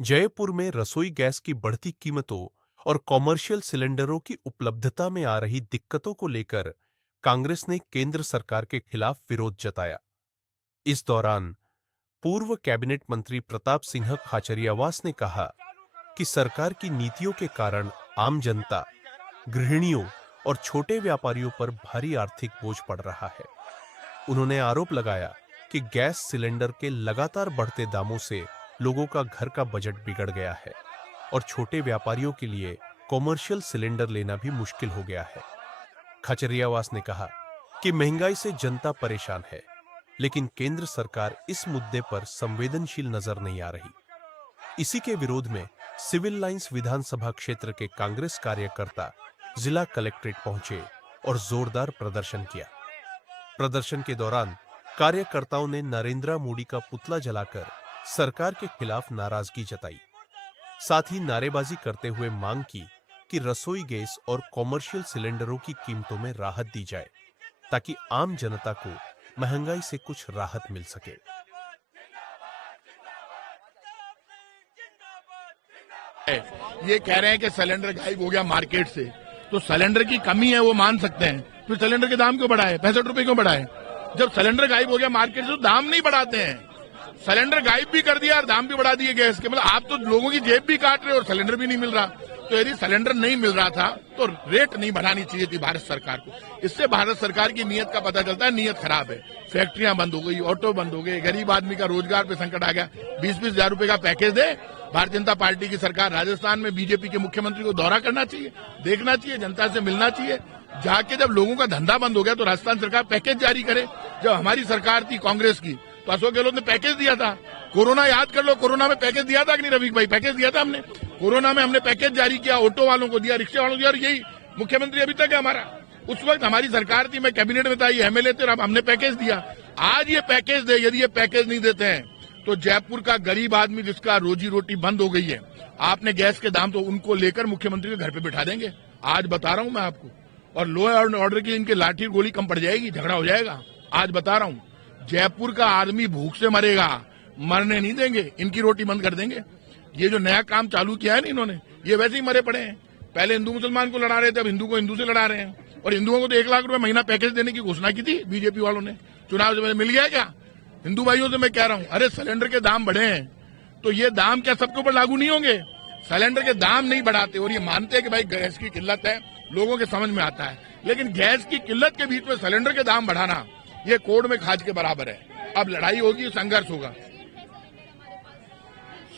जयपुर में रसोई गैस की बढ़ती कीमतों और कॉमर्शियल सिलेंडरों की उपलब्धता में आ रही दिक्कतों को लेकर कांग्रेस ने केंद्र सरकार के खिलाफ विरोध जताया। इस दौरान पूर्व कैबिनेट मंत्री प्रताप सिंह खाचरियावास ने कहा कि सरकार की नीतियों के कारण आम जनता, गृहिणियों और छोटे व्यापारियों पर भारी आर्थिक बोझ पड़ रहा है। उन्होंने आरोप लगाया कि गैस सिलेंडर के लगातार बढ़ते दामों से लोगों का घर का बजट बिगड़ गया है और छोटे व्यापारियों के लिए कॉमर्शियल सिलेंडर लेना भी मुश्किल हो गया है। खचरियावास ने कहा कि महंगाई से जनता परेशान है, लेकिन केंद्र सरकार इस मुद्दे पर संवेदनशील नजर नहीं आ रही। इसी के विरोध में सिविल लाइंस विधानसभा क्षेत्र के कांग्रेस कार्यकर्ता जिला कलेक्ट्रेट पहुंचे और जोरदार प्रदर्शन किया। प्रदर्शन के दौरान कार्यकर्ताओं ने नरेंद्र मोदी का पुतला जलाकर सरकार के खिलाफ नाराजगी जताई। साथ ही नारेबाजी करते हुए मांग की कि रसोई गैस और कॉमर्शियल सिलेंडरों की कीमतों में राहत दी जाए, ताकि आम जनता को महंगाई से कुछ राहत मिल सके। ये कह रहे हैं कि सिलेंडर गायब हो गया मार्केट से, तो सिलेंडर की कमी है वो मान सकते हैं, फिर सिलेंडर के दाम क्यों बढ़ाए? 65 रुपए क्यों बढ़ाए? जब सिलेंडर गायब हो गया मार्केट से तो दाम नहीं बढ़ाते हैं। सिलेंडर गायब भी कर दिया और दाम भी बढ़ा दिए गैस के, मतलब आप तो लोगों की जेब भी काट रहे हो और सिलेंडर भी नहीं मिल रहा। तो यदि सिलेंडर नहीं मिल रहा था तो रेट नहीं बढ़ानी चाहिए थी भारत सरकार को। इससे भारत सरकार की नीयत का पता चलता है, नीयत खराब है। फैक्ट्रियां बंद हो गई, ऑटो बंद हो गए, गरीब आदमी का रोजगार पे संकट आ गया। 20-20 हजार रुपए का पैकेज दे। भारतीय जनता पार्टी की सरकार राजस्थान में बीजेपी के मुख्यमंत्री को दौरा करना चाहिए, देखना चाहिए, जनता से मिलना चाहिए। जाके जब लोगों का धंधा बंद हो गया तो राजस्थान सरकार पैकेज जारी करे। जब हमारी सरकार थी कांग्रेस की तो अशोक गहलोत ने पैकेज दिया था। कोरोना याद कर लो, कोरोना में पैकेज दिया था कि नहीं रफीक भाई? पैकेज दिया था हमने। कोरोना में हमने पैकेज जारी किया, ऑटो वालों को दिया, रिक्शा वालों को दिया, और यही मुख्यमंत्री अभी तक है हमारा। उस वक्त हमारी सरकार थी, मैं कैबिनेट में था, ये एमएलए थे, अब हमने पैकेज दिया। आज ये पैकेज दे, यदि ये पैकेज नहीं देते हैं तो जयपुर का गरीब आदमी जिसका रोजी रोटी बंद हो गई है, आपने गैस के दाम तो उनको लेकर मुख्यमंत्री के घर पे बिठा देंगे। आज बता रहा हूं मैं आपको। और लॉ एंड ऑर्डर की इनके लाठी गोली कम पड़ जाएगी, झगड़ा हो जाएगा। आज बता रहा हूं, जयपुर का आदमी भूख से मरेगा, मरने नहीं देंगे। इनकी रोटी बंद कर देंगे। ये जो नया काम चालू किया है ना इन्होंने, ये वैसे ही मरे पड़े हैं। पहले हिंदू मुसलमान को लड़ा रहे थे, अब हिंदू को हिंदू से लड़ा रहे हैं। और हिंदुओं को तो 1 लाख रुपए महीना पैकेज देने की घोषणा की थी बीजेपी वालों ने, चुनाव से मिल गया क्या? हिंदू भाइयों से मैं कह रहा हूं, अरे सिलेंडर के दाम बढ़े हैं तो ये दाम क्या सबके ऊपर लागू नहीं होंगे? सिलेंडर के दाम नहीं बढ़ाते और ये मानते हैं कि भाई गैस की किल्लत है, लोगों के समझ में आता है। लेकिन गैस की किल्लत के बीच में सिलेंडर के दाम बढ़ाना, ये कोर्ट में खाज के बराबर है। अब लड़ाई होगी, संघर्ष होगा।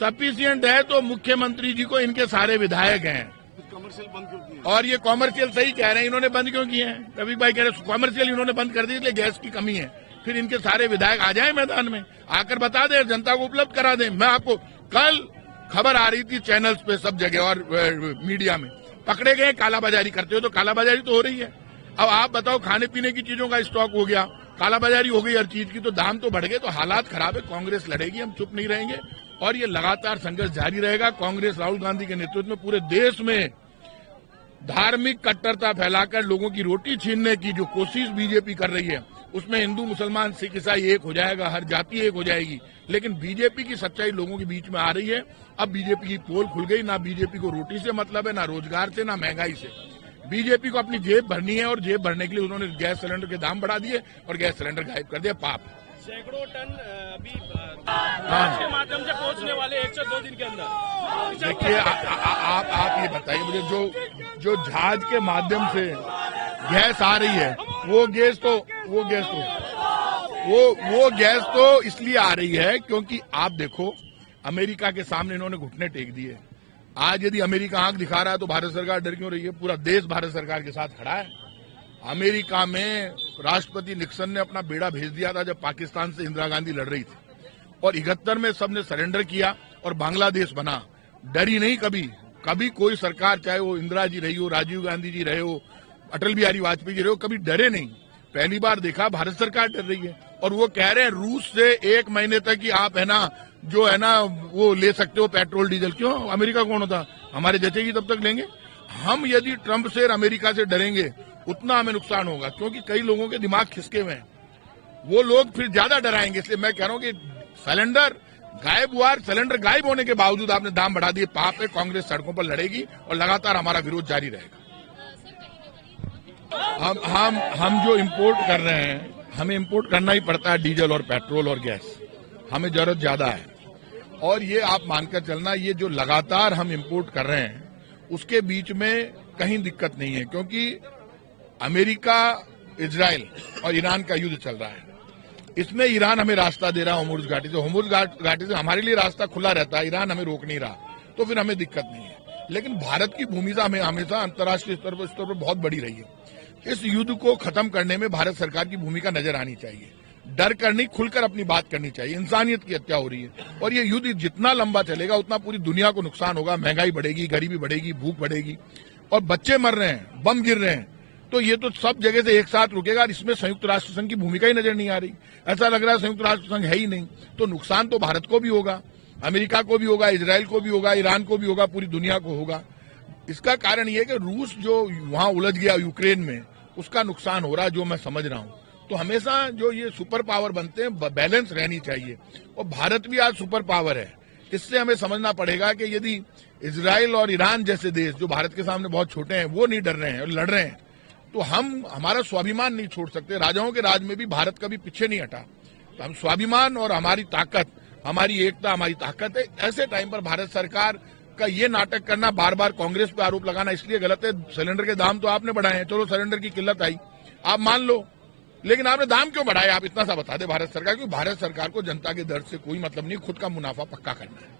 सफिशियंट है तो मुख्यमंत्री जी को इनके सारे विधायक हैं। और ये कॉमर्शियल सही कह रहे हैं, इन्होंने बंद क्यों किए हैं? रवि भाई कह रहे हैं कॉमर्शियल इन्होंने बंद कर दिए, इसलिए गैस की कमी है। फिर इनके सारे विधायक आ जाए मैदान में, आकर बता दें, जनता को उपलब्ध करा दें। मैं आपको कल खबर आ रही थी चैनल्स पे, सब जगह और मीडिया में, पकड़े गए कालाबाजारी करते हो। तो कालाबाजारी तो हो रही है। अब आप बताओ, खाने पीने की चीजों का स्टॉक हो गया, कालाबाजारी हो गई हर चीज की, तो दाम तो बढ़ गए, तो हालात खराब है। कांग्रेस लड़ेगी, हम चुप नहीं रहेंगे और ये लगातार संघर्ष जारी रहेगा। कांग्रेस राहुल गांधी के नेतृत्व में पूरे देश में धार्मिक कट्टरता फैलाकर लोगों की रोटी छीनने की जो कोशिश बीजेपी कर रही है, उसमें हिंदू मुसलमान सिख ईसाई एक हो जाएगा, हर जाति एक हो जाएगी। लेकिन बीजेपी की सच्चाई लोगों के बीच में आ रही है। अब बीजेपी की पोल खुल गई, ना बीजेपी को रोटी से मतलब है, ना रोजगार से, ना महंगाई से। बीजेपी को अपनी जेब भरनी है और जेब भरने के लिए उन्होंने गैस सिलेंडर के दाम बढ़ा दिए और गैस सिलेंडर गायब कर दिया। पाप। सैकड़ों टन अभी के माध्यम से पहुंचने वाले 1 से 2 दिन के अंदर। देखिए, आप ये बताइए मुझे, जो जहाज के माध्यम से गैस आ रही है, वो गैस तो इसलिए आ रही है क्योंकि आप देखो, अमेरिका के सामने इन्होंने घुटने टेक दिए। आज यदि अमेरिका आंख दिखा रहा है तो भारत सरकार डर क्यों रही है? पूरा देश भारत सरकार के साथ खड़ा है। अमेरिका में राष्ट्रपति निक्सन ने अपना बेड़ा भेज दिया था जब पाकिस्तान से इंदिरा गांधी लड़ रही थी, और 71 में सबने सरेंडर किया और बांग्लादेश बना। डरी नहीं कभी। कभी कोई सरकार, चाहे वो इंदिरा जी रही हो, राजीव गांधी जी रहे हो, अटल बिहारी वाजपेयी जी रहे हो, कभी डरे नहीं। पहली बार देखा भारत सरकार डर रही है। और वो कह रहे हैं रूस से 1 महीने तक ही आप है ना, जो है ना, वो ले सकते हो पेट्रोल डीजल। क्यों? अमेरिका कौन होता? हमारे जचेगी तब तक लेंगे। हम यदि ट्रंप से और अमेरिका से डरेंगे उतना हमें नुकसान होगा, क्योंकि कई लोगों के दिमाग खिसके हुए हैं। वो लोग फिर ज्यादा डराएंगे। इसलिए मैं कह रहा हूं कि सिलेंडर गायब हुआ, सिलेंडर गायब होने के बावजूद आपने दाम बढ़ा दिए। पाप है, कांग्रेस सड़कों पर लड़ेगी और लगातार हमारा विरोध जारी रहेगा। हम जो इंपोर्ट कर रहे हैं, हमें इंपोर्ट करना ही पड़ता है डीजल और पेट्रोल और गैस, हमें जरूरत ज्यादा है। और ये आप मानकर चलना, ये जो लगातार हम इंपोर्ट कर रहे हैं उसके बीच में कहीं दिक्कत नहीं है, क्योंकि अमेरिका, इजराइल और ईरान का युद्ध चल रहा है। इसमें ईरान हमें रास्ता दे रहा है होर्मुज घाटी से, होर्मुज घाटी से हमारे लिए रास्ता खुला रहता है, ईरान हमें रोक नहीं रहा, तो फिर हमें दिक्कत नहीं है। लेकिन भारत की भूमिका हमें हमेशा अंतर्राष्ट्रीय स्तर पर बहुत बड़ी रही है। इस युद्ध को खत्म करने में भारत सरकार की भूमिका नजर आनी चाहिए। डर कर नहीं, खुलकर अपनी बात करनी चाहिए। इंसानियत की हत्या हो रही है और ये युद्ध जितना लंबा चलेगा उतना पूरी दुनिया को नुकसान होगा। महंगाई बढ़ेगी, गरीबी बढ़ेगी, भूख बढ़ेगी और बच्चे मर रहे हैं, बम गिर रहे हैं। तो ये तो सब जगह से एक साथ रुकेगा और इसमें संयुक्त राष्ट्र संघ की भूमिका ही नजर नहीं आ रही। ऐसा लग रहा है संयुक्त राष्ट्र संघ है ही नहीं। तो नुकसान तो भारत को भी होगा, अमेरिका को भी होगा, इजराइल को भी होगा, ईरान को भी होगा, पूरी दुनिया को होगा। इसका कारण ये कि रूस जो वहां उलझ गया यूक्रेन में, उसका नुकसान हो रहा है, जो मैं समझ रहा हूं। तो हमेशा जो ये सुपर पावर बनते हैं, बैलेंस रहनी चाहिए। और भारत भी आज सुपर पावर है। इससे हमें समझना पड़ेगा कि यदि इजराइल और ईरान जैसे देश जो भारत के सामने बहुत छोटे हैं, वो नहीं डर रहे हैं और लड़ रहे हैं, तो हम हमारा स्वाभिमान नहीं छोड़ सकते। राजाओं के राज में भी भारत कभी पीछे नहीं हटा। तो हम स्वाभिमान और हमारी ताकत, हमारी एकता हमारी ताकत है। ऐसे टाइम पर भारत सरकार का ये नाटक करना, बार बार कांग्रेस पे आरोप लगाना इसलिए गलत है। सिलेंडर के दाम तो आपने बढ़ाए हैं, चलो सिलेंडर की किल्लत आई, आप मान लो, लेकिन आपने दाम क्यों बढ़ाए? आप इतना सा बता दे भारत सरकार, क्योंकि भारत सरकार को जनता के दर्द से कोई मतलब नहीं, खुद का मुनाफा पक्का करना है।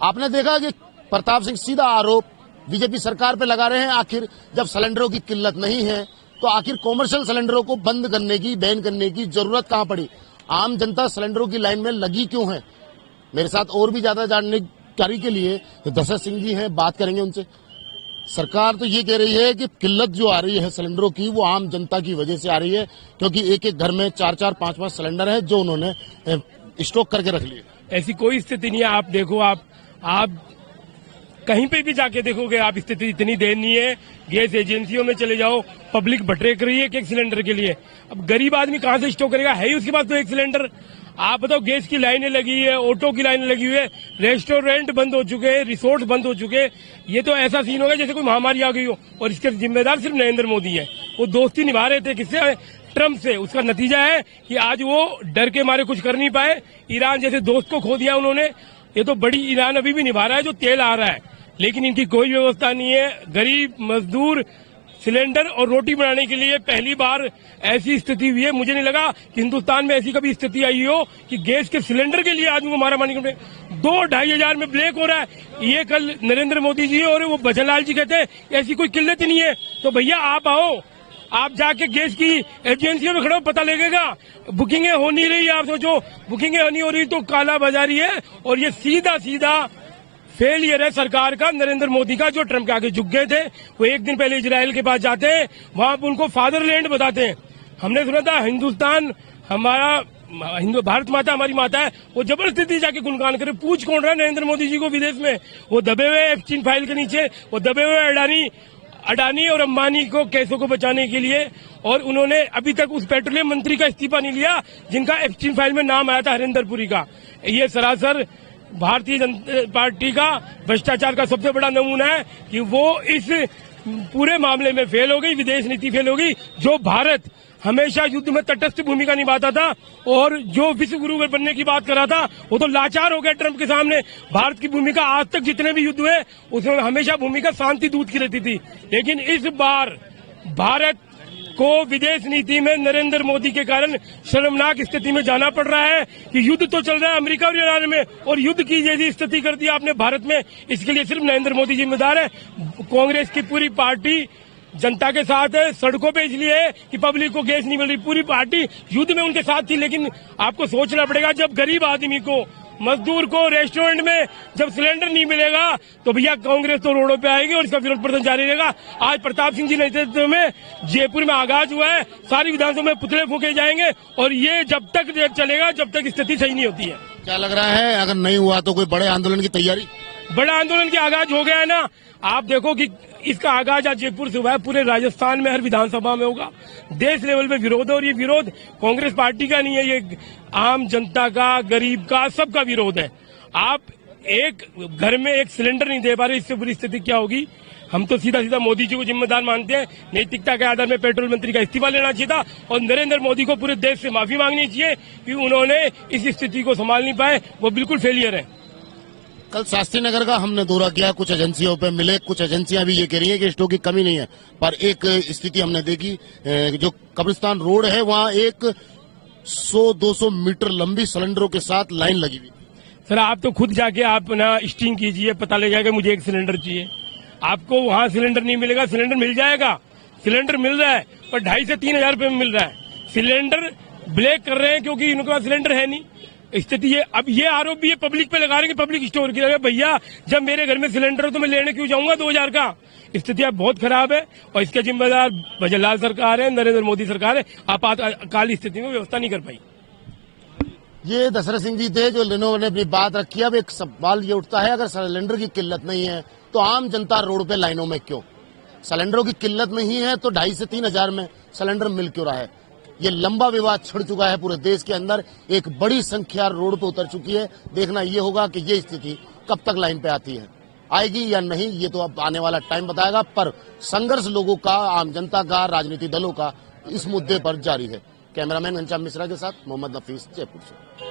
आपने देखा कि प्रताप सिंह सीधा आरोप बीजेपी सरकार पे लगा रहे हैं। आखिर जब सिलेंडरों की किल्लत नहीं है तो आखिर कॉमर्शियल सिलेंडरों को बंद करने की, बैन करने की जरूरत कहां पड़ी? आम जनता सिलेंडरों की लाइन में लगी क्यों है? मेरे साथ और भी ज्यादा जानकारी के लिए दशरथ सिंह जी हैं, बात करेंगे उनसे। सरकार तो ये कह रही है कि किल्लत जो आ रही है सिलेंडरों की, वो आम जनता की वजह से आ रही है, क्योंकि एक एक घर में 4-4, 5-5 सिलेंडर है जो उन्होंने स्टॉक करके रख लिए। ऐसी कोई स्थिति नहीं है। आप देखो, आप कहीं पे भी जाके देखोगे, आप स्थिति इतनी दयनीय है। गैस एजेंसियों में चले जाओ, पब्लिक भटक रही है एक सिलेंडर के लिए। अब गरीब आदमी कहां से स्टॉक करेगा? है ही उसके पास तो एक सिलेंडर। आप बताओ, गैस की लाइनें लगी है, ऑटो की लाइनें लगी हुई है, रेस्टोरेंट बंद हो चुके हैं, रिसोर्ट बंद हो चुके हैं। ये तो ऐसा सीन होगा जैसे कोई महामारी आ गई हो, और इसके जिम्मेदार सिर्फ नरेंद्र मोदी है। वो दोस्ती निभा रहे थे किससे? ट्रंप से। उसका नतीजा है कि आज वो डर के मारे कुछ कर नहीं पाए। ईरान जैसे दोस्त को खो दिया उन्होंने। ये तो बड़ी ईरान अभी भी निभा रहा है जो तेल आ रहा है, लेकिन इनकी कोई व्यवस्था नहीं है। गरीब मजदूर सिलेंडर और रोटी बनाने के लिए पहली बार ऐसी स्थिति हुई है। मुझे नहीं लगा कि हिंदुस्तान में ऐसी कभी स्थिति आई हो कि गैस के सिलेंडर के लिए आदमी को मारामारी करने 2-2.5 हजार में ब्लैक हो रहा है। ये कल नरेंद्र मोदी जी और वो भजनलाल जी कहते हैं ऐसी कोई किल्लत ही नहीं है। तो भैया आप आओ, आप जाके गैस की एजेंसियों में खड़े हो, पता लगेगा। बुकिंगें हो नहीं रही, आप सोचो बुकिंगें नहीं हो रही तो काला बाजारी है। और ये सीधा फेलियर है सरकार का, नरेंद्र मोदी का, जो ट्रंप के आगे झुक गए थे। वो एक दिन पहले इजराइल के पास जाते हैं, वहां पर उनको फादरलैंड बताते हैं। हमने सुना था हिंदुस्तान हमारा, भारत माता हमारी माता है। वो जबरदस्ती जाके गुणगान करे। पूछ कौन रहा है नरेंद्र मोदी जी को विदेश में? वो दबे हुए एप्स्टीन फाइल के नीचे, वो दबे हुए अडानी और अंबानी को, केसों को बचाने के लिए। और उन्होंने अभी तक उस पेट्रोलियम मंत्री का इस्तीफा नहीं लिया जिनका एप्स्टीन फाइल में नाम आया था, हरिंदर पुरी का। ये सरासर भारतीय जनता पार्टी का भ्रष्टाचार का सबसे बड़ा नमूना है कि वो इस पूरे मामले में फेल हो गई, विदेश नीति फेल हो गई। जो भारत हमेशा युद्ध में तटस्थ भूमिका निभाता था और जो विश्व गुरु बनने की बात कर रहा था, वो तो लाचार हो गया ट्रंप के सामने। भारत की भूमिका आज तक जितने भी युद्ध हुए उसमें हमेशा भूमिका शांति दूत की रहती थी। लेकिन इस बार भारत को विदेश नीति में नरेंद्र मोदी के कारण शर्मनाक स्थिति में जाना पड़ रहा है कि युद्ध तो चल रहा है अमेरिका और ईरान में, और युद्ध की जैसी स्थिति कर दी आपने भारत में। इसके लिए सिर्फ नरेंद्र मोदी जिम्मेदार है। कांग्रेस की पूरी पार्टी जनता के साथ है, सड़कों पे इसलिए है कि पब्लिक को गैस नहीं मिल रही। पूरी पार्टी युद्ध में उनके साथ थी। लेकिन आपको सोचना पड़ेगा, जब गरीब आदमी को, मजदूर को रेस्टोरेंट में जब सिलेंडर नहीं मिलेगा तो भैया कांग्रेस तो रोडों पे आएगी और इसका विरोध प्रदर्शन जारी रहेगा। आज प्रताप सिंह जी नेतृत्व में जयपुर में आगाज हुआ है, सारी विधानसभा में पुतले फूके जाएंगे और ये जब तक चलेगा जब तक स्थिति सही नहीं होती है। क्या लग रहा है, अगर नहीं हुआ तो कोई बड़े आंदोलन की तैयारी? बड़ा आंदोलन की आगाज हो गया है ना। आप देखो कि इसका आगाज आज जयपुर से हुआ है, पूरे राजस्थान में हर विधानसभा में होगा। देश लेवल पे विरोध है और ये विरोध कांग्रेस पार्टी का नहीं है, ये आम जनता का, गरीब का, सबका विरोध है। आप एक घर में एक सिलेंडर नहीं दे पा रहे, इससे बुरी स्थिति क्या होगी। हम तो सीधा सीधा मोदी जी को जिम्मेदार मानते हैं। नैतिकता के आधार में पेट्रोल मंत्री का इस्तीफा लेना चाहिए था और नरेंद्र मोदी को पूरे देश से माफी मांगनी चाहिए कि उन्होंने इस स्थिति को संभाल नहीं पाए, वो बिल्कुल फेलियर है। कल शास्त्री नगर का हमने दौरा किया, कुछ एजेंसियों पे मिले, कुछ एजेंसियां भी ये कह रही है कि स्टॉक की कमी नहीं है, पर एक स्थिति हमने देखी, जो कब्रिस्तान रोड है वहाँ एक 100-200 मीटर लंबी सिलेंडरों के साथ लाइन लगी हुई। सर आप तो खुद जाके आप ना स्टिंग कीजिए, पता लग जाएगा मुझे एक सिलेंडर चाहिए। आपको वहाँ सिलेंडर नहीं मिलेगा, सिलेंडर मिल जाएगा, सिलेंडर मिल रहा है पर 2,500 से 3,000 रुपए में मिल रहा है। सिलेंडर ब्लैक कर रहे हैं क्योंकि इनके पास सिलेंडर है नहीं। स्थिति ये, अब ये आरोप भी ये पब्लिक पे लगा रहे हैं कि पब्लिक स्टोर की। अरे भैया, जब मेरे घर में सिलेंडर हो तो मैं लेने क्यों जाऊंगा 2,000 का। स्थिति अब बहुत खराब है और इसके जिम्मेदार भजनलाल सरकार है, नरेंद्र मोदी सरकार है। आपातकालीन स्थिति में व्यवस्था नहीं कर पाई। ये दशरथ सिंह जी थे जो इन्होंने अपनी बात रखी। अब एक सवाल ये उठता है, अगर सिलेंडर की किल्लत नहीं है तो आम जनता रोड पे लाइनों में क्यों? सिलेंडरों की किल्लत नहीं है तो 2,500 से 3,000 में सिलेंडर मिल क्यों रहा है? ये लंबा विवाद छिड़ चुका है पूरे देश के अंदर, एक बड़ी संख्या रोड पे उतर चुकी है। देखना ये होगा कि ये स्थिति कब तक लाइन पे आती है, आएगी या नहीं, ये तो अब आने वाला टाइम बताएगा। पर संघर्ष लोगों का, आम जनता का, राजनीतिक दलों का इस मुद्दे पर जारी है। कैमरामैन घनश्याम मिश्रा के साथ मोहम्मद नफीस, जयपुर से।